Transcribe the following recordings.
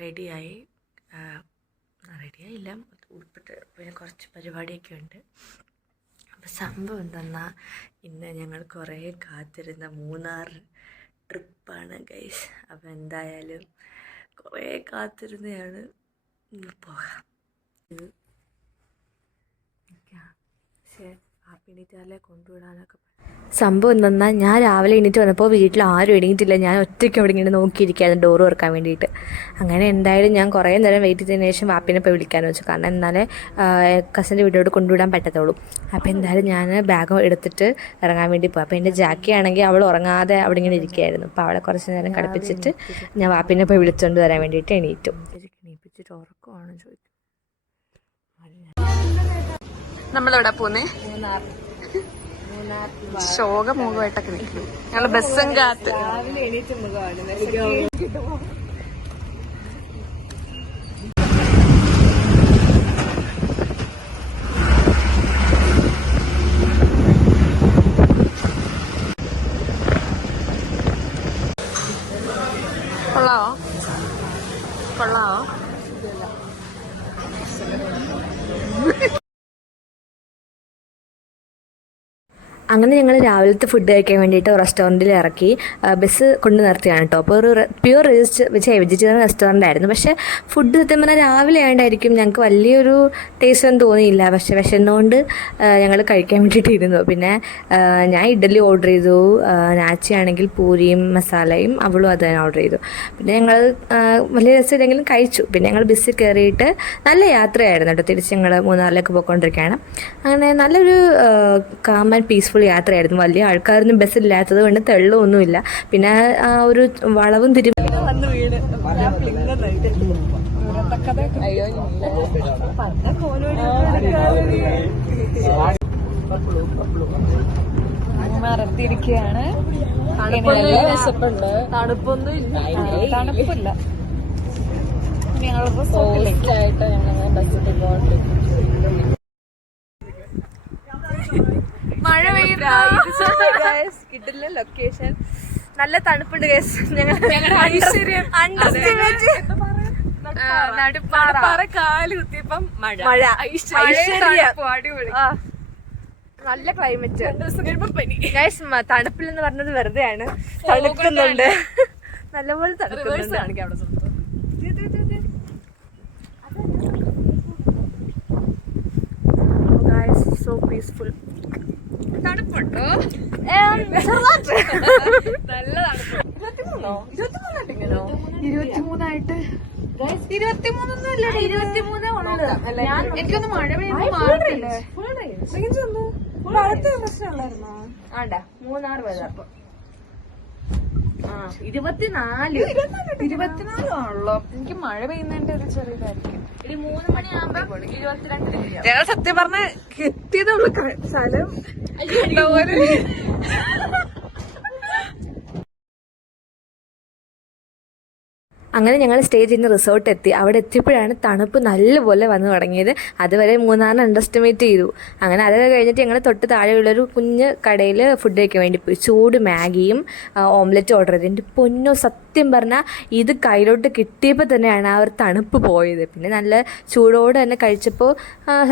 റെഡിയായി. റെഡിയായില്ല, ഉൾപ്പെട്ട് പിന്നെ കുറച്ച് പരിപാടിയൊക്കെ ഉണ്ട്. അപ്പോൾ സംഭവം എന്തെന്നാൽ ഇന്ന് ഞങ്ങൾ കുറേ കാത്തിരുന്ന മൂന്നാർ ട്രിപ്പാണ് ഗൈസ്. അപ്പോൾ എന്തായാലും കുറേ കാത്തിരുന്നതാണ്. പോകാം. ഇത് പക്ഷേ ആപ്പിണിറ്റാലെ കൊണ്ടുവിടാനൊക്കെ സംഭവം എന്തെന്നാൽ ഞാൻ രാവിലെ എണീറ്റ് വന്നപ്പോൾ വീട്ടിൽ ആരും എണീറ്റില്ല. ഞാൻ ഒറ്റയ്ക്ക് അവിടെ ഇങ്ങനെ നോക്കിയിരിക്കുകയായിരുന്നു ഡോറ് തുറക്കാൻ വേണ്ടിയിട്ട്. അങ്ങനെ എന്തായാലും ഞാൻ കുറേ നേരം വെയിറ്റ് ചെയ്തതിന് ശേഷം വാപ്പിനെ പോയി വിളിക്കാമെന്ന് വെച്ചു. കാരണം എന്നാലേ കസിൻ്റെ വീട്ടിലോട്ട് കൊണ്ടുവിടാൻ പറ്റത്തുള്ളൂ. അപ്പോൾ എന്തായാലും ഞാൻ ബാഗ് എടുത്തിട്ട് ഇറങ്ങാൻ വേണ്ടി പോയി. അപ്പോൾ എൻ്റെ ജാക്കി ആണെങ്കിൽ അവൾ ഉറങ്ങാതെ അവിടെ ഇങ്ങനെ ഇരിക്കുകയായിരുന്നു. അപ്പോൾ അവളെ കുറച്ച് നേരം കളിപ്പിച്ചിട്ട് ഞാൻ വാപ്പിനെ പോയി വിളിച്ചുകൊണ്ട് വരാൻ വേണ്ടിയിട്ട് എണീറ്റു. എണീപ്പിച്ചിട്ട് ഉറക്കമാണ് ചോദിക്കും. നമ്മളെവിടെ പോന്നേ? ശോകമുഖമായിട്ടൊക്കെ നിൽക്കും. ഞങ്ങള് ബസ്സും കാത്ത് രാവിലെ എണീറ്റ മുഖമാണ്. കൊള്ളാവോ? കൊള്ളാവോ? അങ്ങനെ ഞങ്ങൾ രാവിലത്തെ ഫുഡ് കഴിക്കാൻ വേണ്ടിയിട്ട് റെസ്റ്റോറൻറ്റിൽ ഇറക്കി. ബസ് കൊണ്ട് നിർത്തിയാണ് കേട്ടോ. അപ്പോൾ ഒരു പ്യൂർ വെജിറ്റേറിയൻ റെസ്റ്റോറൻ്റ് ആയിരുന്നു. പക്ഷേ ഫുഡ് സത്യം പറഞ്ഞാൽ രാവിലെ ആയതുകൊണ്ടായിരിക്കും ഞങ്ങൾക്ക് വലിയൊരു ടേസ്റ്റ് ഒന്നും തോന്നിയില്ല. പക്ഷേ വിശന്നുകൊണ്ട് ഞങ്ങൾ കഴിക്കാൻ വേണ്ടിയിട്ട് ഇരുന്നു. പിന്നെ ഞാൻ ഇഡ്ഡലി ഓർഡർ ചെയ്തു. നാച്ചിയാണെങ്കിൽ പൂരിയും മസാലയും അവളും അത് തന്നെ ഓർഡർ ചെയ്തു. പിന്നെ ഞങ്ങൾ വലിയ രസമില്ലെങ്കിലും കഴിച്ചു. പിന്നെ ഞങ്ങൾ ബസ്സിൽ കയറിയിട്ട് നല്ല യാത്രയായിരുന്നു കേട്ടോ. തിരിച്ച് ഞങ്ങൾ മൂന്നാറിലേക്ക് പോയിക്കൊണ്ടിരിക്കുകയാണ്. അങ്ങനെ നല്ലൊരു കാം ആൻഡ് പീസ്ഫുൾ യാത്രയായിരുന്നു. വലിയ ആൾക്കാരൊന്നും ബസ്സില്ലാത്തത് കൊണ്ട് തെള്ളൊന്നുമില്ല. പിന്നെ ഒരു വളവും വന്ന് വീട് മറത്തിരിക്കുകയാണ്. തണുപ്പൊന്നും ഇല്ല. തണുപ്പില്ല. ഞങ്ങളിപ്പോ സോഫിലേക്കായിട്ട് ഞങ്ങൾ ബസ്സിൽ പോകണ്ട്. മഴ കിട്ടില്ല ലൊക്കേഷൻ. നല്ല തണുപ്പുണ്ട് ഗൈസ്. നടുപ്പാറ കാല് കുത്തിയപ്പം മഴ. നല്ല ക്ലൈമറ്റ്. ഗൈസ് തണുപ്പിൽ എന്ന് പറഞ്ഞത് വെറുതെയാണ്. തണുക്കുന്നുണ്ട്, നല്ലപോലെ തണുക്കുന്നുണ്ട്. So peaceful. തണുപ്പുണ്ടോ? നല്ല തണുപ്പ്. 23 എനിക്കൊന്ന് മഴ പെയ്യുമ്പോ ആണ്ടാ മൂന്നാർ വെള്ളപ്പോ 24 ആണല്ലോ. എനിക്ക് മഴ പെയ്യുന്നതിന്റെ ഒരു ചെറിയതായിരിക്കും. 3 മണിയാകുമ്പോ 22 ഞങ്ങൾ സത്യം പറഞ്ഞ എത്തിയതുള്ളൂ സ്ഥലം. അങ്ങനെ ഞങ്ങൾ സ്റ്റേ ചെയ്യുന്ന റിസോർട്ട് എത്തി. അവിടെ എത്തിയപ്പോഴാണ് തണുപ്പ് നല്ലപോലെ വന്നു തുടങ്ങിയത്. അതുവരെ മൂന്നാറിന് അണ്ടർസ്റ്റിമേറ്റ് ചെയ്തു. അങ്ങനെ അതൊക്കെ കഴിഞ്ഞിട്ട് ഞങ്ങൾ തൊട്ട് താഴെയുള്ളൊരു കുഞ്ഞ് കടയിൽ ഫുഡ് കഴിക്കാൻ വേണ്ടി പോയി. ചൂട് മാഗിയും ഓംലെറ്റും ഓർഡർ ചെയ്തു. എൻ്റെ പൊന്നോ, സത്യം പറഞ്ഞാൽ ഇത് കയ്യിലോട്ട് കിട്ടിയപ്പോൾ തന്നെയാണ് ആ ഒരു തണുപ്പ് പോയത്. പിന്നെ നല്ല ചൂടോടെ തന്നെ കഴിച്ചപ്പോൾ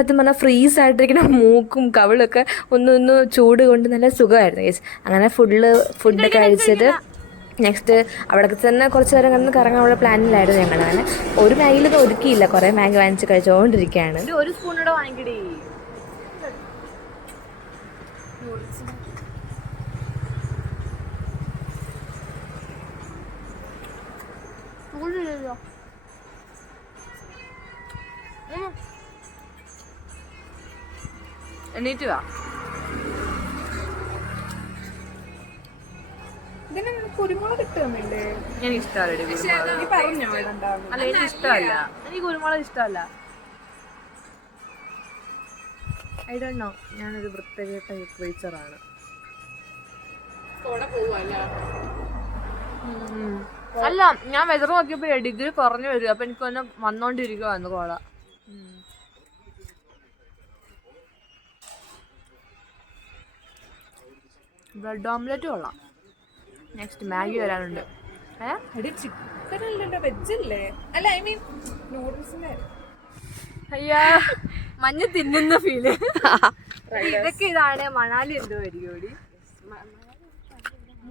സത്യം പറഞ്ഞാൽ ഫ്രീസ് ആയിട്ടിരിക്കുന്ന മൂക്കും കവിളൊക്കെ ഒന്ന് ചൂട് കൊണ്ട് നല്ല സുഖമായിരുന്നു. അങ്ങനെ ഫുഡ് കഴിച്ചിട്ട് നെക്സ്റ്റ് അവിടെ തന്നെ കുറച്ച് നേരം കിടന്ന് കറങ്ങാനുള്ള പ്ലാനിലായിരുന്നു ഞങ്ങൾ. അങ്ങനെ ഒരു മാഗിയിലൊന്നും ഒതുക്കിയില്ല, കുറേ മാഗി വാങ്ങിച്ച് കഴിച്ചുകൊണ്ടിരിക്കുകയാണ്. ഒരു സ്പൂണൂടെ വാങ്ങിക്കടി. എണീറ്റ് വാ. കുരുമുളക് ഇട്ടുന്നില്ലേ? എനിക്ക് ഇഷ്ടമല്ല. അല്ല, എനിക്ക് ഇഷ്ടമല്ല. എനിക്ക് കുരുമുളക് ഇഷ്ടമല്ല. I don't know. ഞാനൊരു പ്രത്യേക ക്രീച്ചറാണ്. അല്ല, ഞാൻ വെതർ നോക്കിയപ്പോ ഡിഗ്രി കുറഞ്ഞു വരും. അപ്പൊ എനിക്ക് വന്നോണ്ടിരിക്കുവായിരുന്നു കോള. ബ്രെഡ് ഓംലെറ്റ് കൊള്ളാം. നെക്സ്റ്റ് മാഗി വരാനുണ്ട്. ചിക്കനല്ലല്ലോ, വെജല്ലേ? അല്ല, ഐ മീൻ നൂഡിൽസിന്റെ. അയ്യാ, മഞ്ഞ തിന്നുന്ന ഫീല്. ഇതൊക്കെ ഇതാണ് മണാലി എന്തോ വരികയോടി.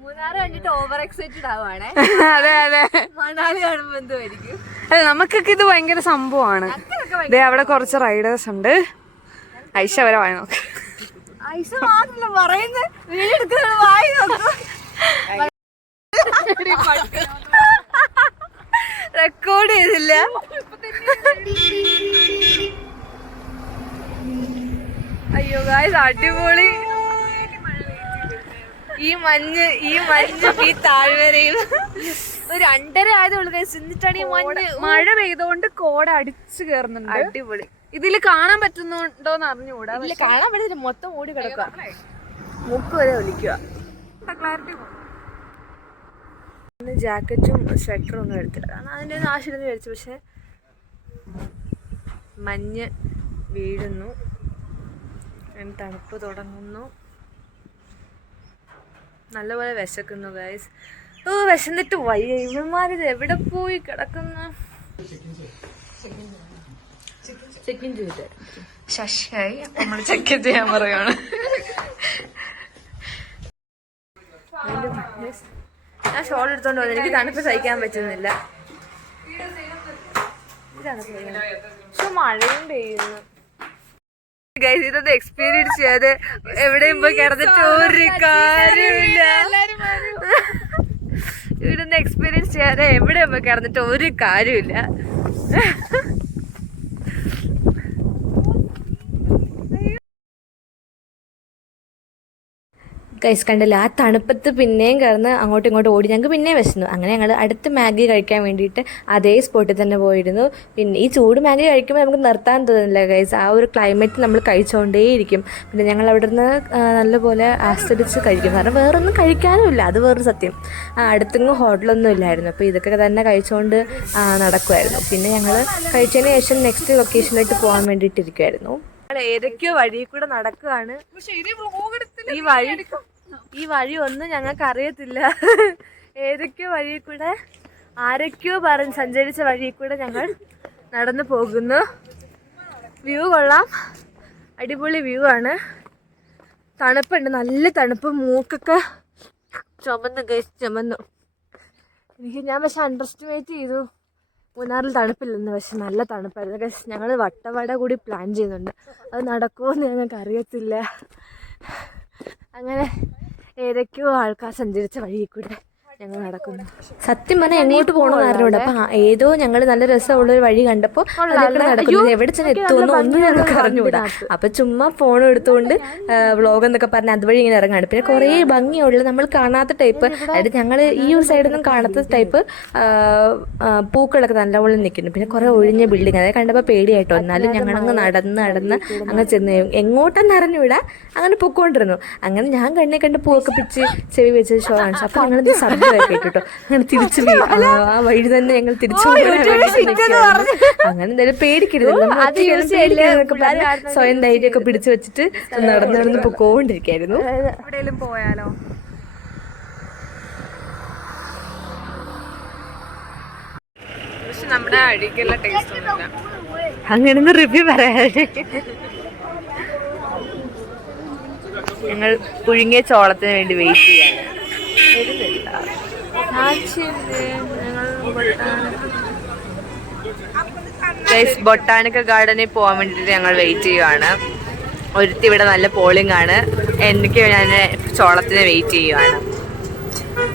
മൂന്നാറ് കണ്ടിട്ട് ഓവർ എക്സൈറ്റഡ് ആവുകയാണേ. അതെ അതെ, മണാലി കാണുമ്പോ എന്തോ ആയിരിക്കും. അല്ല, നമുക്കൊക്കെ ഇത് ഭയങ്കര സംഭവമാണ്. അവിടെ കുറച്ച് റൈഡേഴ്സ് ഉണ്ട്. ഐഷ വരെ വായി നോക്ക്. ഐഷ മാത്രല്ല പറയുന്നത്, വീടെടുക്കുന്നത് വായി നോക്കും. റെക്കോർഡ് ചെയ്തില്ല. അയ്യോ ഗായ്സ്, അടിപൊളി. ഈ മഞ്ഞ് ഈ താഴ്വരയും ഒരു 2:30 ആയതുള്ളൂ ഗൈസ്. എന്നിട്ടാണ് ഈ മഴ പെയ്തോണ്ട് കോട അടിച്ചു കയറുന്നുണ്ട്. അടിപൊളി. ഇതില് കാണാൻ പറ്റുന്നുണ്ടോന്ന് അറിഞ്ഞുകൂടാ. ഇതില് കാണാൻ പറ്റത്തില്ല, മൊത്തം ഓടി കിടക്കുക, മുക്ക് വരെ ഒലിക്കുക. ജാക്കറ്റും സ്വെറ്ററും ഒന്നും എടുത്തില്ല, കാരണം അതിൻ്റെ ഒന്നും ആവശ്യമില്ലെന്ന് വിചാരിച്ചു. പക്ഷെ മഞ്ഞ് വീഴുന്നു, തണുപ്പ് തുടങ്ങുന്നു, നല്ലപോലെ വിശക്കുന്നു ഗൈസ്. വിശന്നിട്ട് വയ്യ. ഇവന്മാരിത് എവിടെ പോയി കിടക്കുന്നു? ശശിയായി നമ്മൾ ചെക്ക് ചെയ്യാൻ പറയാണ്. ഞാൻ ഷോൾ എടുത്തോണ്ട് വന്നു, എനിക്ക് തണുപ്പ് സഹിക്കാൻ പറ്റുന്നില്ല. പക്ഷെ മഴയും പെയ്യുന്നു ഗൈസ്. ഇതൊന്ന് എക്സ്പീരിയൻസ് ചെയ്യാതെ എവിടെയും പോയി കിടന്നിട്ട് ഒരു കാര്യമില്ല. ഇവിടൊന്ന് എക്സ്പീരിയൻസ് ചെയ്യാതെ എവിടെയും പോയി കിടന്നിട്ട് ഒരു കാര്യമില്ല. ഗൈസ് കണ്ടില്ല, ആ തണുപ്പത്ത് പിന്നെയും കിടന്ന് അങ്ങോട്ടും ഇങ്ങോട്ടും ഓടി. ഞങ്ങൾക്ക് പിന്നെയും വിശന്നു. അങ്ങനെ ഞങ്ങൾ അടുത്ത് മാഗി കഴിക്കാൻ വേണ്ടിയിട്ട് അതേ സ്പോട്ടിൽ തന്നെ പോയിരുന്നു. പിന്നെ ഈ ചൂട് മാഗി കഴിക്കുമ്പോൾ നമുക്ക് നിർത്താൻ തോന്നുന്നില്ല ഗൈസ്. ആ ഒരു ക്ലൈമറ്റ് നമ്മൾ കഴിച്ചുകൊണ്ടേയിരിക്കും. പിന്നെ ഞങ്ങൾ അവിടെ നിന്ന് നല്ലപോലെ ആസ്വദിച്ച് കഴിക്കും, കാരണം വേറൊന്നും കഴിക്കാനും ഇല്ല. അത് വേറൊരു സത്യം. അടുത്തെങ്ങും ഹോട്ടലൊന്നും ഇല്ലായിരുന്നു. അപ്പോൾ ഇതൊക്കെ തന്നെ കഴിച്ചുകൊണ്ട് നടക്കുമായിരുന്നു. പിന്നെ ഞങ്ങൾ കഴിച്ചതിന് ശേഷം നെക്സ്റ്റ് ലൊക്കേഷനിലേക്ക് പോകാൻ വേണ്ടിയിട്ടിരിക്കുമായിരുന്നു. ഏതൊക്കെയോ വഴി കൂടെ നടക്കുകയാണ്. ഈ വഴി ഒന്നും ഞങ്ങൾക്ക് അറിയത്തില്ല. ഏതൊക്കെയോ വഴി കൂടെ ആരൊക്കെയോ പറഞ്ഞ് സഞ്ചരിച്ച വഴി കൂടെ ഞങ്ങൾ നടന്നു പോകുന്നു. വ്യൂ കൊള്ളാം, അടിപൊളി വ്യൂ ആണ്. തണുപ്പുണ്ട്, നല്ല തണുപ്പ്. മൂക്കൊക്കെ ചുമന്നു. ഞാൻ പക്ഷെ അണ്ടർ എസ്റ്റിമേറ്റ് ചെയ്തു മൂന്നാറിൽ തണുപ്പില്ലെന്ന്. പക്ഷെ നല്ല തണുപ്പായിരുന്നു. ഞങ്ങൾ വട്ടവട കൂടി പ്ലാൻ ചെയ്യുന്നുണ്ട്. അത് നടക്കുമോയെന്ന് ഞങ്ങൾക്ക് അറിയത്തില്ല. അങ്ങനെ ഏതൊക്കെയോ ആൾക്കാർ സഞ്ചരിച്ച വഴി കൂടെ ഞങ്ങൾ നടക്കുന്നു. സത്യം പറഞ്ഞാൽ എങ്ങോട്ട് പോകണമെന്ന് അറിഞ്ഞൂടെ. അപ്പം ഏതോ ഞങ്ങൾ നല്ല രസമുള്ളൊരു വഴി കണ്ടപ്പോൾ നടക്കുന്നത് എവിടെ ചെന്ന് എത്തുമെന്ന് ഒന്നും ഞങ്ങൾക്ക് അറിഞ്ഞുകൂടാ. അപ്പം ചുമ്മാ ഫോൺ എടുത്തുകൊണ്ട് വ്ളോഗ് എന്നൊക്കെ പറഞ്ഞ് അതുവഴി ഇങ്ങനെ ഇറങ്ങാണ്. പിന്നെ കുറേ ഭംഗിയുള്ള നമ്മൾ കാണാത്ത ടൈപ്പ്, അതായത് ഞങ്ങൾ ഈ ഒരു സൈഡൊന്നും കാണാത്ത ടൈപ്പ് പൂക്കളൊക്കെ നല്ലപോലെ നിൽക്കുന്നു. പിന്നെ കുറേ ഒഴിഞ്ഞ ബിൽഡിങ്, അതായത് കണ്ടപ്പോൾ പേടിയായിട്ടോ. എന്നാലും ഞങ്ങളങ്ങ് നടന്ന് അങ്ങ് ചെന്ന് എങ്ങോട്ടെന്ന് അറിഞ്ഞൂടാ അങ്ങനെ പൊക്കോണ്ടിരുന്നു. അങ്ങനെ ഞാൻ കണ്ട് പൂവൊക്കെ പിച്ച് ചെവി വെച്ച് ഷോ കാണിച്ചു. അപ്പം ഞങ്ങൾ ശബ്ദമൊക്കെ കേട്ടോ. അങ്ങനെ തിരിച്ചു ആ വഴി തന്നെ ഞങ്ങൾ തിരിച്ചു അങ്ങനെ എന്തായാലും പേടിക്കരുത്. സ്വയം ധൈര്യമൊക്കെ പിടിച്ചു വെച്ചിട്ട് നടന്ന് പൊക്കോണ്ടിരിക്കായിരുന്നു. എവിടെയെങ്കിലും പോയാലോ? പക്ഷെ നമ്മുടെ അടിക്കുള്ള ടേസ്റ്റ് ഒന്നുമില്ല. അങ്ങനൊന്നും റിവ്യൂ പറയാതെ ഞങ്ങൾ പുഴുങ്ങിയ ചോളത്തിന് വേണ്ടി വെയിറ്റ് ചെയ്യാണ്. ബൊട്ടാണിക്കൽ ഗാർഡനിൽ പോകാൻ വേണ്ടിയിട്ട് ഞങ്ങൾ വെയിറ്റ് ചെയ്യുവാണ്. ഒരുത്തി ഇവിടെ നല്ല പോളിംഗ് ആണ്. എനിക്ക് ഞാൻ ചോളത്തിന് വെയിറ്റ് ചെയ്യുവാണ്.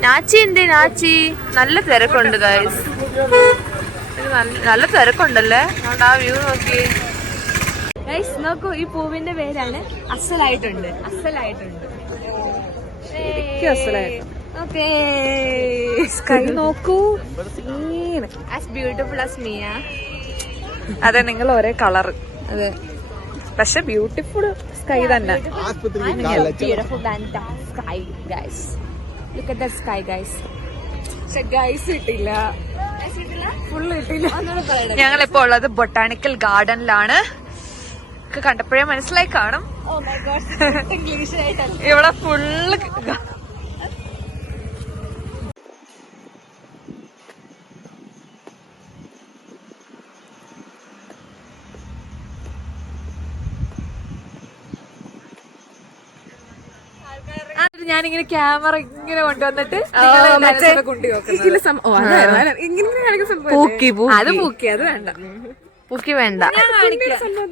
നാച്ചി എന്തേ നാച്ചി? നല്ല തിരക്കുണ്ട് ഗൈസ്, നല്ല തിരക്കുണ്ടല്ലേ. അതുകൊണ്ട് ആ വ്യൂ നോക്കി ഗൈസ്. നോക്കൂ, ഈ പൂവിന്റെ പേരാണ് അസലായിട്ടുണ്ട്. സ്കൈ നോക്കൂ, ആസ് ബ്യൂട്ടിഫുൾ ആസ് മീ. അതെ, നിങ്ങൾ ഒരേ കളർ. അതെ, പക്ഷെ ബ്യൂട്ടിഫുൾ സ്കൈ തന്നെ. Beautiful than the sky, guys. Look at the sky, guys. പക്ഷെ ഗൈസ് കിട്ടില്ല, ഫുള്ള് കിട്ടില്ല. ഞങ്ങളിപ്പോ ഉള്ളത് ബൊട്ടാണിക്കൽ ഗാർഡനിലാണ്. കണ്ടപ്പോഴേ മനസ്സിലായി കാണും. Oh my god, English ആയിട്ടല്ല. ഇവിടെ ഫുള്ള് ഞാനിങ്ങനെ ക്യാമറ ഇങ്ങനെ കൊണ്ടുവന്നിട്ട് അത് പൂക്കി അത് വേണ്ട പൂക്കി വേണ്ട.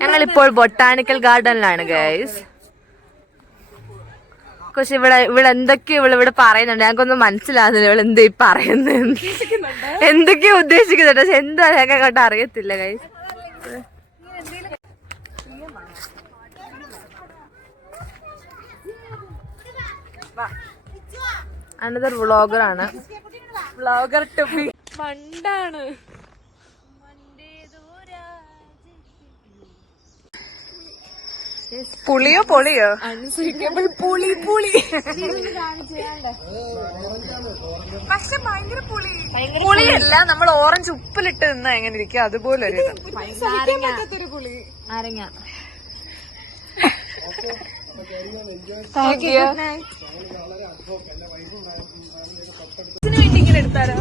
ഞങ്ങളിപ്പോൾ ബൊട്ടാണിക്കൽ ഗാർഡനിലാണ് ഗൈസ്. പക്ഷെ ഇവിടെ എന്തൊക്കെയോ ഇവിടെ പറയുന്നുണ്ട്, ഞങ്ങൾക്കൊന്നും മനസ്സിലാകുന്നില്ല ഇവിടെ എന്താ ഈ പറയുന്നത്, എന്തൊക്കെയോ ഉദ്ദേശിക്കുന്നുണ്ട്, പക്ഷെ എന്താ ഞങ്ങൾക്ക് അങ്ങോട്ട് അറിയത്തില്ല ഗൈസ്. അനദർ വ്ളോഗറാണ്, വ്ളോഗർ ടു മണ്ടാണ്. പുളിയോ പൊളിയോ പുളി പുളി പക്ഷെ ഭയങ്കര പുളി. പുളിയല്ല, നമ്മൾ ഓറഞ്ച് ഉപ്പിലിട്ട് നിന്നാ എങ്ങനെ ഇരിക്കും അതുപോലെ ഒരു പുളി. നാരങ്ങ. Thank you. ഇതിനു വേണ്ടി ഇങ്ങനെ എടുത്താലോ?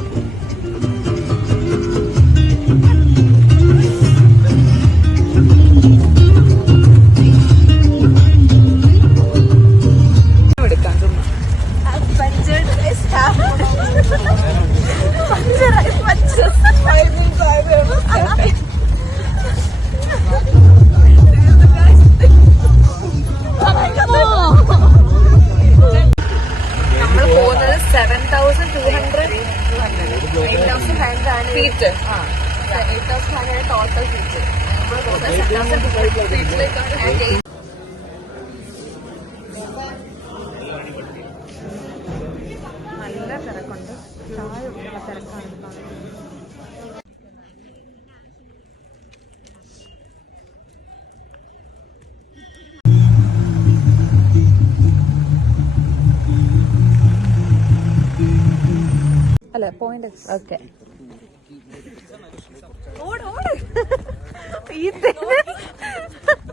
നമ്മൾ പോകുന്നത് 7,200 ഫീറ്റ്. 8,500 total feet. നമ്മൾ പോകുന്നത് 7,200 ഫീറ്റിലേക്കാണ്. നല്ല തിരക്കുണ്ട്, ചായ കുടിക്കുന്ന തിരക്കാണ്. അല്ല പോയിന്റ്. ഓക്കെ,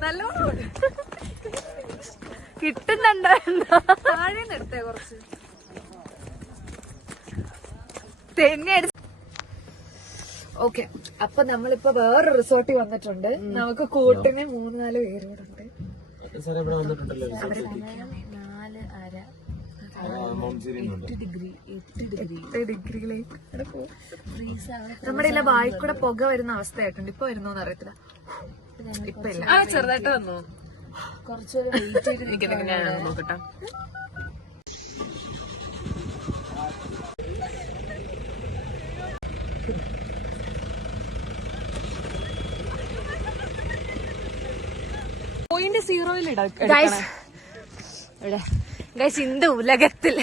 നല്ലോണം കിട്ടുന്നുണ്ടോ? താഴെ എടുത്തേ കുറച്ച് തെന്നെ. ഓക്കെ, അപ്പൊ നമ്മളിപ്പോ വേറെ റിസോർട്ടിൽ വന്നിട്ടുണ്ട്. നമുക്ക് കൂട്ടിന് 3-4 പേരോടുണ്ട്. നമ്മുടെ ഇല്ല വായിക്കൂടെ പുക വരുന്ന അവസ്ഥയായിട്ടുണ്ട്. ഇപ്പൊ വരുന്നോന്ന് അറിയത്തില്ല. ഇപ്പൊ ഇല്ല, ചെറുതായിട്ട് വന്നു. കുറച്ചൊരു വെയിറ്റ് ചെയ്ത് നിൽക്കുന്നെങ്ങനെയാണ് നോക്കട്ടെ. പോയിന്റ് 0-ൽ ഗൈസ്, ഇന്ത്യ ഉലകത്തിൽ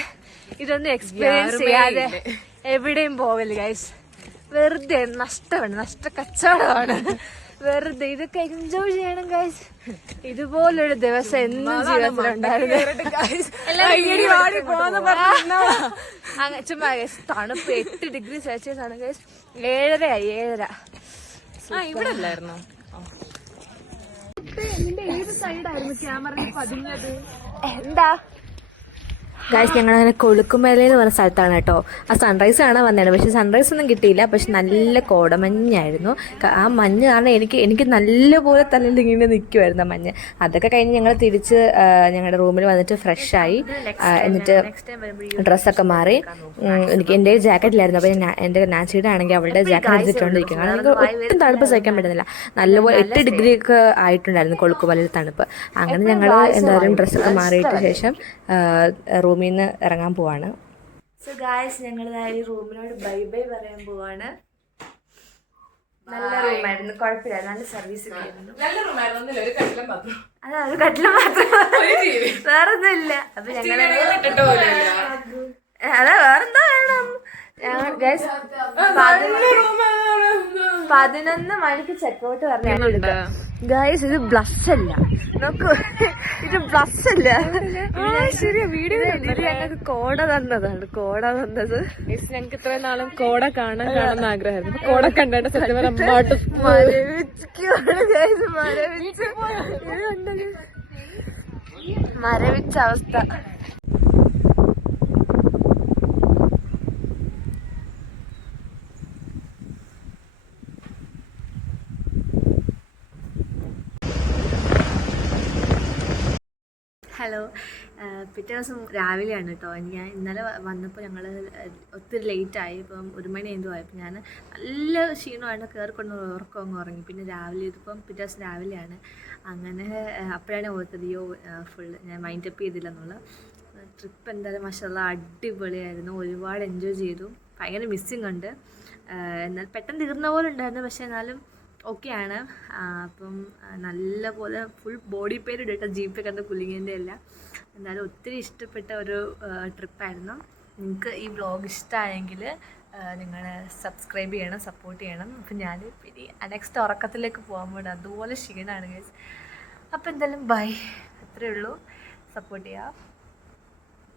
ഇതൊന്നും എക്സ്പീരിയൻസ് ചെയ്യാതെ എവിടെയും പോവല് ഗൈസ്. വെറുതെ നഷ്ടമാണ്, നഷ്ടക്കച്ചവടമാണ്. വെറുതെ ഇതൊക്കെ എൻജോയ് ചെയ്യണം ഗൈസ്. ഇതുപോലൊരു ദിവസം എന്നും ജീവിതത്തിലുണ്ടായിരുന്നു. ചുമ്മാ ഗൈസ്, തണുപ്പ് 8 ഡിഗ്രി സെൽഷ്യസ് ആണ് ഗൈസ്. 7:30 ഇവിടെ അല്ലായിരുന്നു. ഏത് സൈഡായിരുന്നു ക്യാമറ പതിഞ്ഞത്? എന്താ ഗൈസ്, ഞങ്ങളങ്ങനെ കൊളുക്കുമല എന്ന് പറഞ്ഞ സ്ഥലത്താണ് കേട്ടോ. ആ സൺറൈസ് കാണാൻ വന്നതാണ്, പക്ഷെ സൺറൈസ് ഒന്നും കിട്ടിയില്ല. പക്ഷെ നല്ല കോടമഞ്ഞായിരുന്നു. ആ മഞ്ഞ് കാരണം എനിക്ക് നല്ലപോലെ തലയിൽ ഇങ്ങനെ നിൽക്കുമായിരുന്നു ആ മഞ്ഞ്. അതൊക്കെ കഴിഞ്ഞ് ഞങ്ങൾ തിരിച്ച് ഞങ്ങളുടെ റൂമിൽ വന്നിട്ട് ഫ്രഷായി, എന്നിട്ട് ഡ്രസ്സൊക്കെ മാറി. എനിക്ക് എൻ്റെ ജാക്കറ്റിലായിരുന്നു, അപ്പോൾ എൻ്റെ നാച്ചിയുടെ ആണെങ്കിൽ അവളുടെ ജാക്കറ്റ് എടുത്തിട്ടുകൊണ്ടിരിക്കും. കാരണം എനിക്ക് ഒട്ടും തണുപ്പ് സഹിക്കാൻ പറ്റുന്നില്ല. നല്ലപോലെ 8 ഡിഗ്രി ഒക്കെ ആയിട്ടുണ്ടായിരുന്നു കൊളുക്കുമലയിൽ തണുപ്പ്. അങ്ങനെ ഞങ്ങൾ എന്തായാലും ഡ്രസ്സൊക്കെ മാറിയിട്ട് ശേഷം റൂമിൽ നിന്ന് ഇറങ്ങാൻ പോവാണ്. സോ ഗായ്സ്, ഞങ്ങൾ ഈ റൂമിനോട് ബൈ ബൈ പറയാൻ പോവാണ്. നല്ല റൂമായിരുന്നു, കുഴപ്പമില്ല, നല്ല സർവീസ് ഒക്കെ ആയിരുന്നു. അതാ, ഒരു കട്ടില് മാത്രം, വേറൊന്നും ഇല്ല. അപ്പൊ ഞങ്ങൾ അതാ, വേറെന്താ വേണം. ഞങ്ങൾ ഗൈസ് 11 മണിക്ക് ചെക്കൗട്ട് പറഞ്ഞ ഗൈസ്. ഇത് ബ്ലസ് അല്ല, നോക്കൂ, ഇത് ബ്ലസ് അല്ല. ശരിയാ, വീഡിയോ ഞങ്ങൾക്ക് കോട തന്നതാണ്, കോട തന്നത്. ഞങ്ങൾക്ക് ഇത്രയും നാളും കോട കാണാൻ ആഗ്രഹമായിരുന്നു. കോട കണ്ടിട്ട് മരവിച്ച അവസ്ഥ. ഹലോ. പിറ്റേ ദിവസം രാവിലെയാണ് കേട്ടോ. ഞാൻ ഇന്നലെ വന്നപ്പോൾ ഞങ്ങൾ ഒത്തിരി ലേറ്റായി. ഇപ്പം 1 മണി എന്തോ ആയപ്പോൾ ഞാൻ നല്ല ക്ഷീണമായിട്ട് കയറിക്കൊണ്ട് ഉറക്കം അങ്ങ് ഉറങ്ങി. പിന്നെ രാവിലെ ഇതിപ്പം പിറ്റേ ദിവസം രാവിലെയാണ്. അങ്ങനെ അപ്പോഴാണ് ഓർത്തത് ഫുൾ ഞാൻ മൈൻഡ് അപ്പ് ചെയ്തില്ലെന്നുള്ളത്. ട്രിപ്പ് എന്തായാലും മാഷാല്ലാ അടിപൊളിയായിരുന്നു. ഒരുപാട് എൻജോയ് ചെയ്തു. ഭയങ്കര മിസ്സിങ് ഉണ്ട്. എന്നാൽ പെട്ടെന്ന് തീർന്ന പോലെ ഉണ്ടായിരുന്നു. പക്ഷേ എന്നാലും ഓക്കെയാണ്. അപ്പം നല്ല പോലെ ഫുൾ ബോഡി പെയിൻ ഇട്ട് ജീപ്പൊക്കെ എന്താ കുലിങ്ങേൻ്റെ അല്ല. എന്നാലും ഒത്തിരി ഇഷ്ടപ്പെട്ട ഒരു ട്രിപ്പായിരുന്നു. നിങ്ങൾക്ക് ഈ വ്ളോഗ് ഇഷ്ടമായെങ്കിൽ നിങ്ങൾ സബ്സ്ക്രൈബ് ചെയ്യണം, സപ്പോർട്ട് ചെയ്യണം. അപ്പം ഞാൻ പിന്നെ നെക്സ്റ്റ് ഉറക്കത്തിലേക്ക് പോകാൻ വേണ്ടി അതുപോലെ ക്ഷീണമാണ് ഗൈസ്. അപ്പോൾ എന്തായാലും ബൈ, അത്രയേ ഉള്ളൂ. സപ്പോർട്ട് ചെയ്യുക.